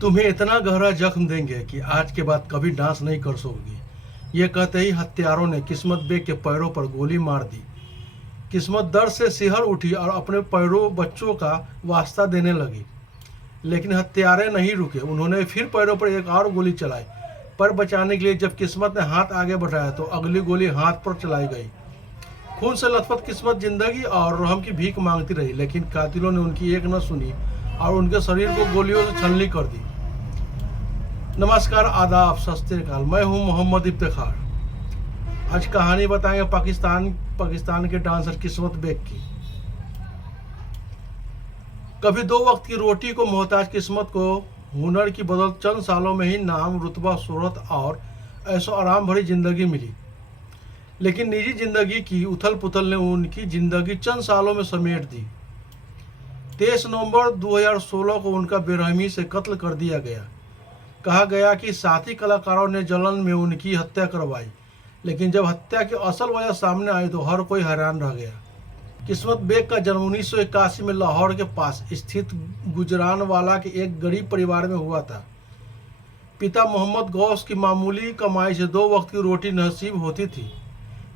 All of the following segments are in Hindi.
तुम्हें इतना गहरा जख्म देंगे कि आज के बाद कभी डांस नहीं कर सकोगी। ये कहते ही हत्यारों ने किस्मत बेग के पैरों पर गोली मार दी। किस्मत दर्द से सिहर उठी और अपने पैरों बच्चों का वास्ता देने लगी, लेकिन हत्यारे नहीं रुके। उन्होंने फिर पैरों पर एक और गोली चलाई। पर बचाने के लिए जब किस्मत ने हाथ आगे बढ़ाया तो अगली गोली हाथ पर चलाई गई। खून से लथपथ किस्मत जिंदगी और रहम की भीख मांगती रही, लेकिन कातिलों ने उनकी एक न सुनी और उनके शरीर को गोलियों से छलनी कर दी। नमस्कार, आदाब, सत श्री अकाल। मैं हूं मोहम्मद इफ्तिखार। आज कहानी बताएंगे पाकिस्तान के डांसर किस्मत बेग की। कभी दो वक्त की रोटी को मोहताज किस्मत को हुनर की बदौलत चंद सालों में ही नाम, रुतबा, शोहरत और ऐशो आराम भरी जिंदगी मिली। लेकिन निजी जिंदगी की उथल पुथल ने उनकी जिंदगी चंद सालों में समेट दी। 23 नवंबर 2016 को उनका बेरहमी से कत्ल कर दिया गया। कहा गया कि साथी कलाकारों ने जलन में उनकी हत्या करवाई, लेकिन जब हत्या की असल वजह सामने आई तो हर कोई हैरान रह गया। किस्मत बेग का जन्म 1981 में लाहौर के पास स्थित गुजरानवाला के एक गरीब परिवार में हुआ था। पिता मोहम्मद गौस की मामूली कमाई से दो वक्त की रोटी नसीब होती थी।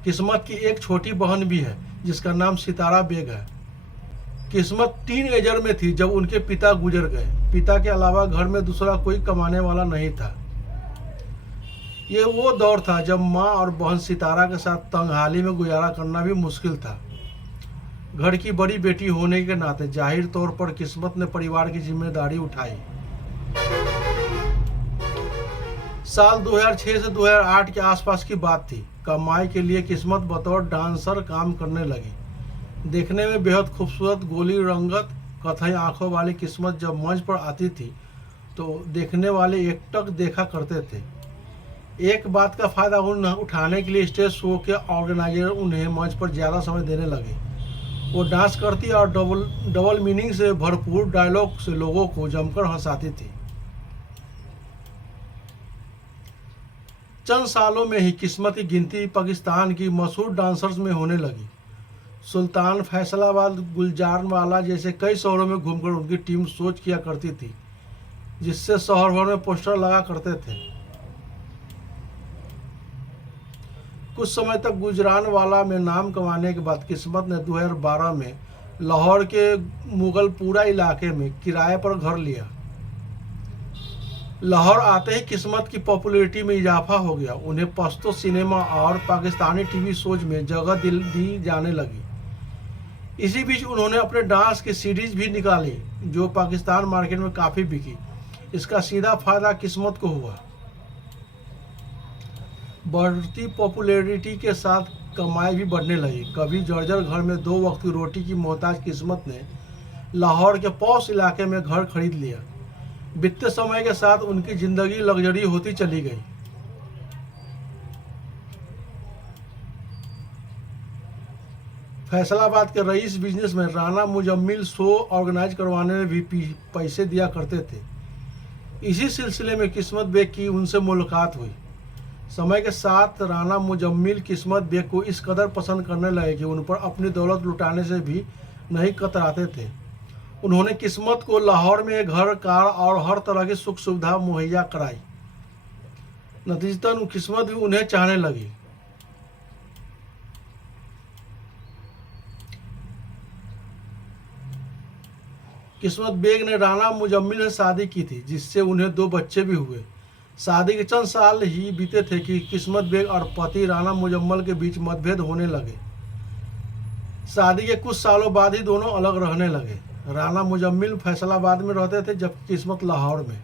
किस्मत की एक छोटी बहन भी है जिसका नाम सितारा बेग है। किस्मत टीनएजर में थी जब उनके पिता गुजर गए। पिता के अलावा घर में दूसरा कोई कमाने वाला नहीं था। ये वो दौर था जब माँ और बहन सितारा के साथ तंगहाली में गुजारा करना भी मुश्किल था। घर की बड़ी बेटी होने के नाते जाहिर तौर पर किस्मत ने परिवार की जिम्मेदारी उठाई। साल 2006 से 2008 के आसपास की बात थी। कमाई के लिए किस्मत बतौर डांसर काम करने लगी। देखने में बेहद खूबसूरत, गोली रंगत, कथई आंखों वाली किस्मत जब मंच पर आती थी तो देखने वाले एकटक देखा करते थे। एक बात का फायदा उठाने के लिए स्टेज शो के ऑर्गेनाइजर उन्हें मंच पर ज़्यादा समय देने लगे। वो डांस करती और डबल मीनिंग से भरपूर डायलॉग से लोगों को जमकर हंसाती थी। चंद सालों में ही किस्मत की गिनती पाकिस्तान की मशहूर डांसर्स में होने लगी। सुल्तान, फैसलाबाद, गुलजारवाला जैसे कई शहरों में घूमकर उनकी टीम सोच किया करती थी, जिससे शहर भर में पोस्टर लगा करते थे। कुछ समय तक गुजरानवाला में नाम कमाने के बाद किस्मत ने 2012 में लाहौर के मुगलपुरा इलाके में किराए पर घर लिया। लाहौर आते ही किस्मत की पॉपुलैरिटी में इजाफा हो गया। उन्हें पश्तो सिनेमा और पाकिस्तानी टीवी शोज में जगह दी जाने लगी। इसी बीच उन्होंने अपने डांस की सीरीज भी निकाली जो पाकिस्तान मार्केट में काफ़ी बिकी। इसका सीधा फायदा किस्मत को हुआ। बढ़ती पॉपुलैरिटी के साथ कमाई भी बढ़ने लगी। कभी जर्जर घर में दो वक्त की रोटी की मोहताज किस्मत ने लाहौर के पॉश इलाके में घर खरीद लिया। बीतते समय के साथ उनकी जिंदगी लग्जरी होती चली गई। फैसलाबाद के रईस businessman Rana Muzammil show organise करवाने में भी पैसे दिया करते थे। इसी सिलसिले में किस्मत बेग की उनसे मुलाकात हुई। समय के साथ राना मुजम्मिल किस्मत बेग को इस कदर पसंद करने लगे कि उन पर अपनी दौलत लुटाने से भी नहीं कतराते थे। उन्होंने किस्मत को लाहौर में घर, कार और हर तरह की सुख सुविधा मुहैया कराई। नतीजतन किस्मत भी उन्हें चाहने लगी। किस्मत बेग ने राना मुजम्मिल से शादी की थी, जिससे उन्हें दो बच्चे भी हुए। शादी के चंद साल ही बीते थे कि किस्मत बेग और पति राना मुजम्मिल के बीच मतभेद होने लगे। शादी के कुछ सालों बाद ही दोनों अलग रहने लगे। राना मुजम्मिल फैसलाबाद में रहते थे जबकि किस्मत लाहौर में।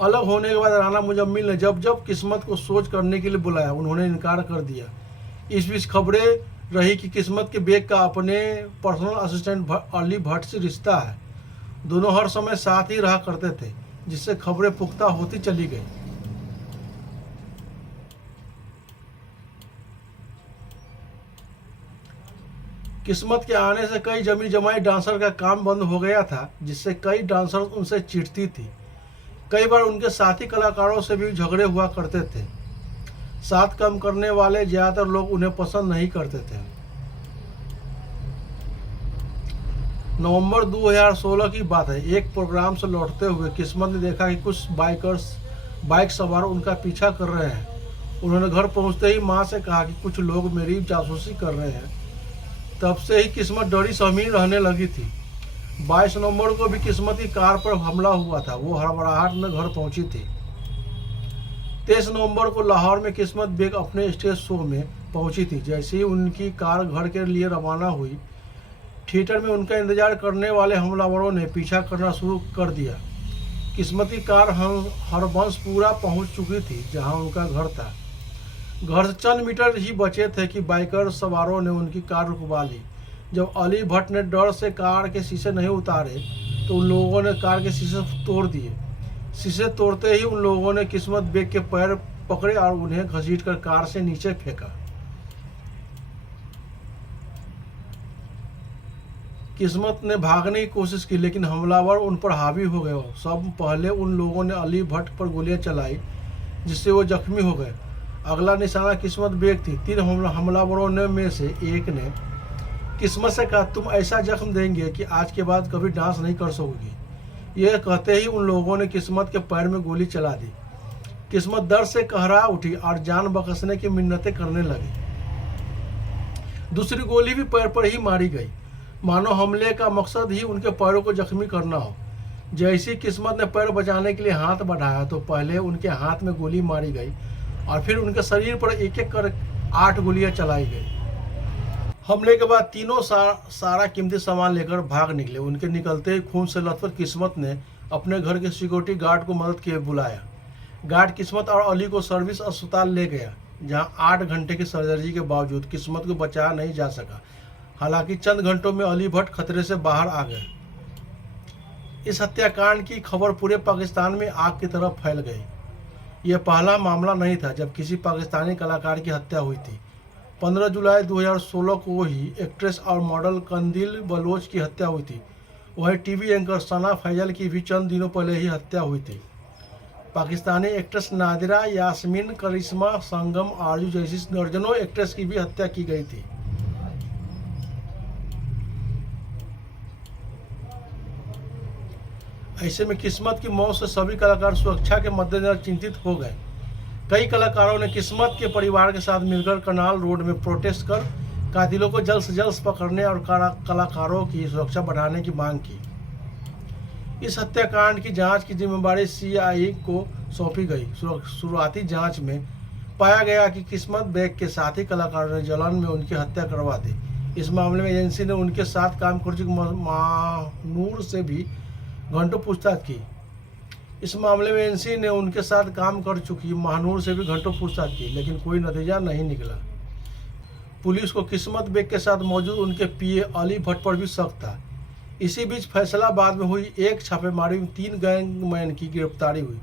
अलग होने के बाद राना मुजम्मिल ने जब जब किस्मत को सोच करने के लिए बुलाया, उन्होंने इनकार कर दिया। इस बीच खबरें रही कि किस्मत के बेग का अपने पर्सनल असिस्टेंट अली भट्ट से रिश्ता है। दोनों हर समय साथ ही रहा करते थे, जिससे खबरें पुख्ता होती चली गई। किस्मत के आने से कई जमी जमाई डांसर का काम बंद हो गया था, जिससे कई डांसर उनसे चिढ़ती थी। कई बार उनके साथी कलाकारों से भी झगड़े हुआ करते थे। साथ काम करने वाले ज़्यादातर लोग उन्हें पसंद नहीं करते थे। नवंबर 2016 की बात है। एक प्रोग्राम से लौटते हुए किस्मत ने देखा कि कुछ बाइक सवार उनका पीछा कर रहे हैं। उन्होंने घर पहुंचते ही मां से कहा कि कुछ लोग मेरी जासूसी कर रहे हैं। तब से ही किस्मत डरी सहमी रहने लगी थी। 22 नवंबर को भी किस्मत की कार पर हमला हुआ था। वो हड़बड़ाहट में घर पहुंची थी। 23 नवंबर को लाहौर में किस्मत बेग अपने स्टेज शो में पहुंची थी। जैसे ही उनकी कार घर के लिए रवाना हुई, थिएटर में उनका इंतजार करने वाले हमलावरों ने पीछा करना शुरू कर दिया। किस्मत की कार हरबंसपुरा पहुंच चुकी थी, जहां उनका घर था। घर से चंद मीटर ही बचे थे कि बाइकर सवारों ने उनकी कार रुकवा ली। जब अली भट्ट ने डर से कार के शीशे नहीं उतारे तो उन लोगों ने कार के शीशे तोड़ दिए। शीशे तोड़ते ही उन लोगों ने किस्मत बेग के पैर पकड़े और उन्हें घसीटकर कार से नीचे फेंका। किस्मत ने भागने की कोशिश की, लेकिन हमलावर उन पर हावी हो गए। सब पहले उन लोगों ने अली भट्ट पर गोलियां चलाई, जिससे वो जख्मी हो गए। अगला निशाना किस्मत बेग थी। 3 हमलावरों में से एक ने किस्मत से कहा, तुम ऐसा जख्म देंगे कि आज के बाद कभी डांस नहीं कर सकोगी। यह कहते ही उन लोगों ने किस्मत के पैर में गोली चला दी। किस्मत दर्द से कहरा उठी और जान बख्शने की मिन्नतें करने लगी। दूसरी गोली भी पैर पर ही मारी गई, मानो हमले का मकसद ही उनके पैरों को जख्मी करना हो। जैसी किस्मत ने पैर बचाने के लिए हाथ बढ़ाया तो पहले उनके हाथ में गोली मारी गई और फिर उनके शरीर पर एक एक कर 8 गोलियां चलाई गई। हमले के बाद तीनों सारा कीमती सामान लेकर भाग निकले। उनके निकलते ही खून से लथपथ किस्मत ने अपने घर के सिक्योरिटी गार्ड को मदद के लिए बुलाया। गार्ड किस्मत और अली को सर्विस अस्पताल ले गया, जहां 8 घंटे की सर्जरी के बावजूद किस्मत को बचाया नहीं जा सका। हालांकि चंद घंटों में अली भट्ट खतरे से बाहर आ गए। इस हत्याकांड की खबर पूरे पाकिस्तान में आग की तरह फैल गई। यह पहला मामला नहीं था जब किसी पाकिस्तानी कलाकार की हत्या हुई थी। 15 जुलाई 2016 को ही एक्ट्रेस और मॉडल कंदील बलोच की हत्या हुई थी। वहीं टीवी एंकर सना फैजल की भी चंद दिनों पहले ही हत्या हुई थी। पाकिस्तानी एक्ट्रेस नादिरा, यास्मीन, करिश्मा, संगम, आरजू जैसी दर्जनों एक्ट्रेस की भी हत्या की गई थी। ऐसे में किस्मत की मौत से सभी कलाकार सुरक्षा के मद्देनजर चिंतित हो गए। कई कलाकारों ने किस्मत के परिवार के साथ मिलकर कनाल रोड में प्रोटेस्ट कर कातिलों को जल्द से जल्द पकड़ने और कलाकारों की सुरक्षा बढ़ाने की मांग की। इस हत्याकांड की जांच की जिम्मेदारी CI को सौंपी गई। शुरुआती जांच में पाया गया कि किस्मत बेग के साथी कलाकारों ने जलन में उनकी हत्या करवा दी। इस मामले में एजेंसी ने उनके साथ काम कर चुके महानूर से भी घंटों पूछताछ की। इस मामले में एजेंसी ने उनके साथ काम कर चुकी महानूर से भी घंटों पूछताछ की, लेकिन कोई नतीजा नहीं निकला। पुलिस को किस्मत बेग के साथ मौजूद उनके PA अली भट्ट पर भी शक था। इसी बीच फैसलाबाद में हुई एक छापेमारी में 3 गैंगमैन की गिरफ्तारी हुई।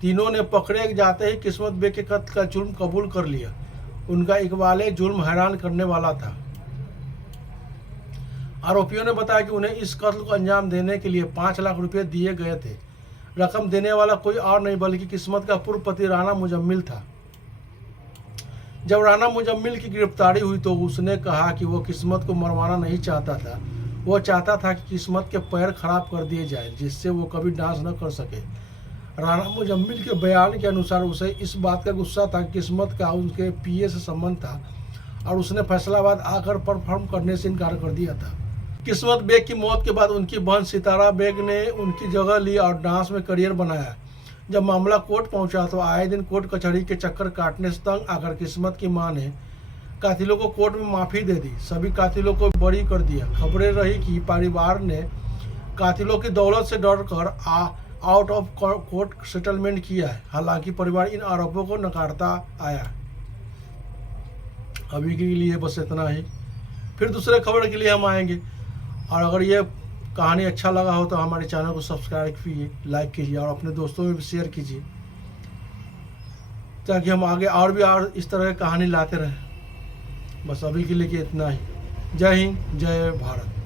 तीनों ने पकड़े जाते ही किस्मत बेग के कत्ल का जुर्म कबूल कर लिया। उनका इकबाल जुर्म हैरान करने वाला था। आरोपियों ने बताया कि उन्हें इस कत्ल को अंजाम देने के लिए 5 लाख रुपए दिए गए थे। रकम देने वाला कोई और नहीं बल्कि किस्मत का पूर्व पति राना मुजम्मिल था। जब राना मुजम्मिल की गिरफ्तारी हुई तो उसने कहा कि वो किस्मत को मरवाना नहीं चाहता था। वो चाहता था कि किस्मत के पैर खराब कर दिए जाए, जिससे वो कभी डांस न कर सके। राना मुजम्मिल के बयान के अनुसार उसे इस बात का गुस्सा था कि किस्मत का उनके PA से संबंध था और उसने फैसलाबाद आकर परफॉर्म करने से इनकार कर दिया था। किस्मत बेग की मौत के बाद उनकी बहन सितारा बेग ने उनकी जगह ली और डांस में करियर बनाया। जब मामला कोर्ट पहुंचा तो आए दिन कोर्ट कचहरी के चक्कर काटने से तंग आकर किस्मत की मां ने कातिलों को कोर्ट में माफ़ी दे दी। सभी कातिलों को बरी कर दिया। खबरें रही कि परिवार ने कातिलों की दौलत से डरकर आउट ऑफ कोर्ट सेटलमेंट किया है। हालांकि परिवार इन आरोपों को नकारता आया। अभी के लिए बस इतना ही। फिर दूसरे खबर के लिए हम आएंगे। और अगर ये कहानी अच्छा लगा हो तो हमारे चैनल को सब्सक्राइब कीजिए, लाइक कीजिए और अपने दोस्तों में भी शेयर कीजिए, ताकि हम आगे और भी इस तरह की कहानी लाते रहें। बस अभी के लिए इतना ही। जय हिंद, जय भारत।